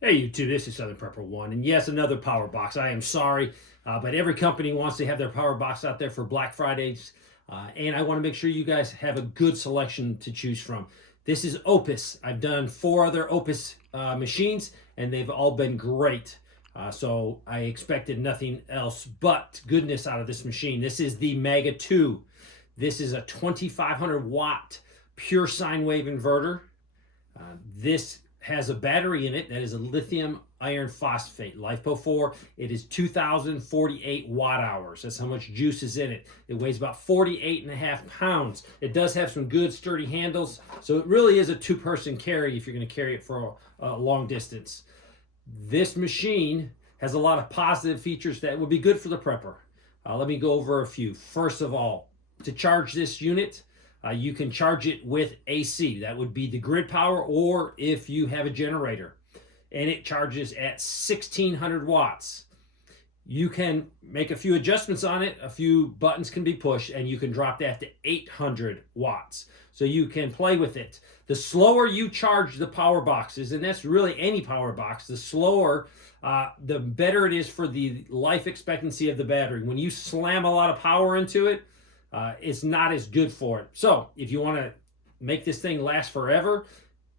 Hey YouTube, this is Southern Prepper One, and yes, another power box. I am sorry, but every company wants to have their power box out there for Black Fridays, and I want to make sure you guys have a good selection to choose from. This is Opus. I've done 4 other Opus machines, and they've all been great. So I expected nothing else but goodness out of this machine. This is the Mega 2. This is a 2,500 watt pure sine wave inverter. This has a battery in it that is a lithium iron phosphate LiFePO4. It is 2,048 watt hours. That's how much juice is in it. It weighs about 48.5 pounds. It does have some good sturdy handles, so it really is a two-person carry if you're going to carry it for a long distance. This machine has a lot of positive features that would be good for the prepper. Let me go over a few. First of all, to charge this unit, you can charge it with AC. That would be the grid power, or if you have a generator. And it charges at 1,600 watts. You can make a few adjustments on it. A few buttons can be pushed, and you can drop that to 800 watts. So you can play with it. The slower you charge the power boxes, and that's really any power box, the slower, the better it is for the life expectancy of the battery. When you slam a lot of power into it, it's not as good for it. So if you want to make this thing last forever,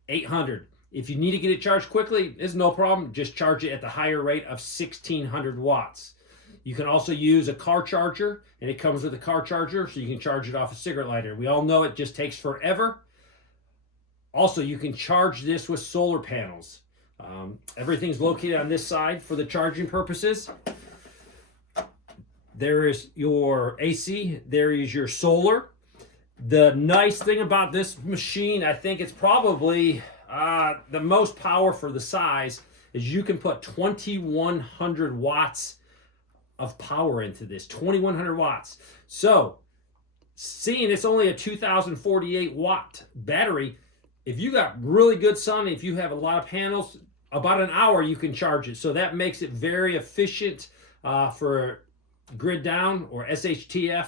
800. If you need to get it charged quickly, it's no problem. Just charge it at the higher rate of 1,600 watts. You can also use a car charger, and it comes with a car charger, so you can charge it off a cigarette lighter. We all know it just takes forever. Also, you can charge this with solar panels. Everything's located on this side for the charging purposes. There is your AC, there is your solar. The nice thing about this machine, I think it's probably the most power for the size, is you can put 2,100 watts of power into this. 2,100 watts. So, seeing it's only a 2,048 watt battery, if you got really good sun, if you have a lot of panels, about an hour you can charge it. So that makes it very efficient for grid down or SHTF.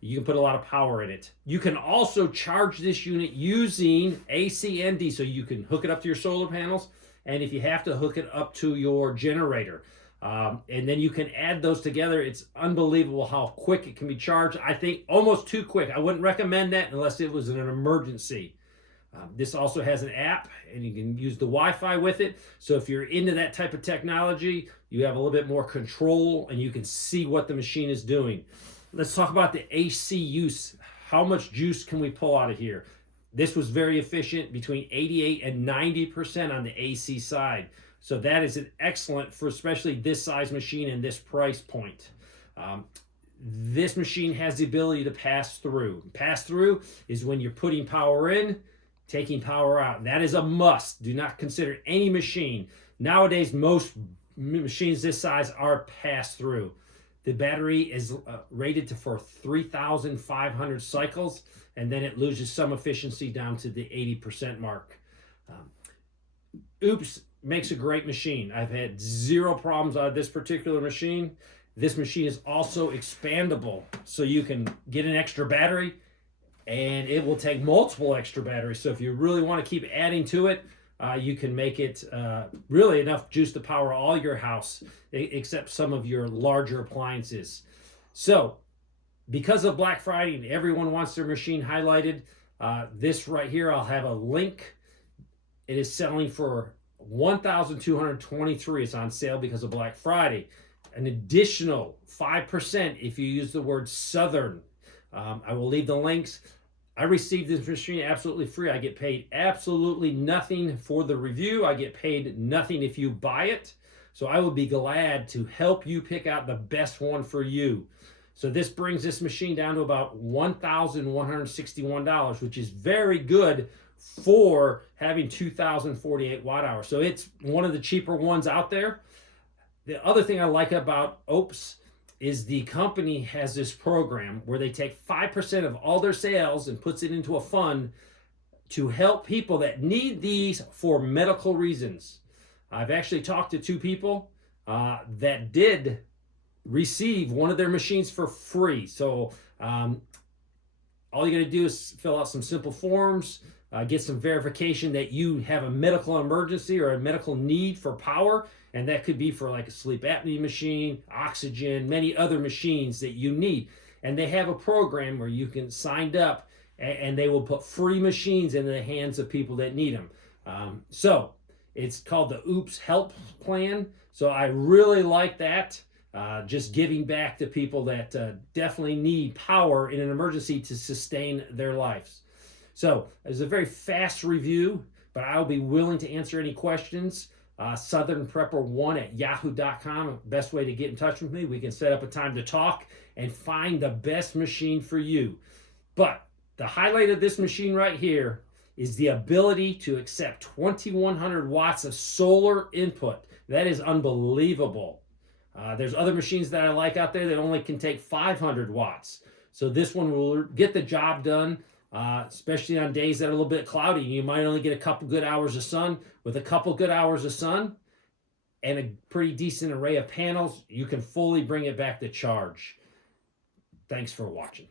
You can put a lot of power in it. You can also charge this unit using AC and DC. So you can hook it up to your solar panels, and if you have to, hook it up to your generator. And then you can add those together. It's unbelievable how quick it can be charged. I think almost too quick. I wouldn't recommend that unless it was an emergency. This also has an app, and you can use the Wi-Fi with it. So if you're into that type of technology, you have a little bit more control, and you can see what the machine is doing. Let's talk about the AC use. How much juice can we pull out of here? This was very efficient, between 88 and 90% on the AC side. So that is an excellent for especially this size machine and this price point. This machine has the ability to pass through. Pass through is when you're putting power in, taking power out. That is a must. Do not consider any machine. Nowadays, most machines this size are pass through. The battery is rated for 3,500 cycles, and then it loses some efficiency down to the 80% mark. Oupes makes a great machine. I've had zero problems out of this particular machine. This machine is also expandable, so you can get an extra battery, and it will take multiple extra batteries. So if you really want to keep adding to it, you can make it really enough juice to power all your house, except some of your larger appliances. So because of Black Friday and everyone wants their machine highlighted, this right here, I'll have a link. It is selling for $1,223. It's on sale because of Black Friday. An additional 5% if you use the word Southern. I will leave the links. I received this machine absolutely free. I get paid absolutely nothing for the review. I get paid nothing if you buy it. So I will be glad to help you pick out the best one for you. So this brings this machine down to about $1,161, which is very good for having 2,048 watt hours. So it's one of the cheaper ones out there. The other thing I like about Oupes is the company has this program where they take 5% of all their sales and puts it into a fund to help people that need these for medical reasons. I've actually talked to 2 people that did receive one of their machines for free. So all you got to do is fill out some simple forms. get some verification that you have a medical emergency or a medical need for power, and that could be for like a sleep apnea machine, oxygen, many other machines that you need. And they have a program where you can sign up, and they will put free machines in the hands of people that need them. So it's called the Oupes Help Plan. So I really like that. Just giving back to people that definitely need power in an emergency to sustain their lives. So it's a very fast review, but I'll be willing to answer any questions. southernprepper1@yahoo.com. Best way to get in touch with me. We can set up a time to talk and find the best machine for you. But the highlight of this machine right here is the ability to accept 2100 watts of solar input. That is unbelievable. There's other machines that I like out there that only can take 500 watts. So this one will get the job done, especially on days that are a little bit cloudy. You might only get a couple good hours of sun. With a couple good hours of sun and a pretty decent array of panels, you can fully bring it back to charge. Thanks for watching.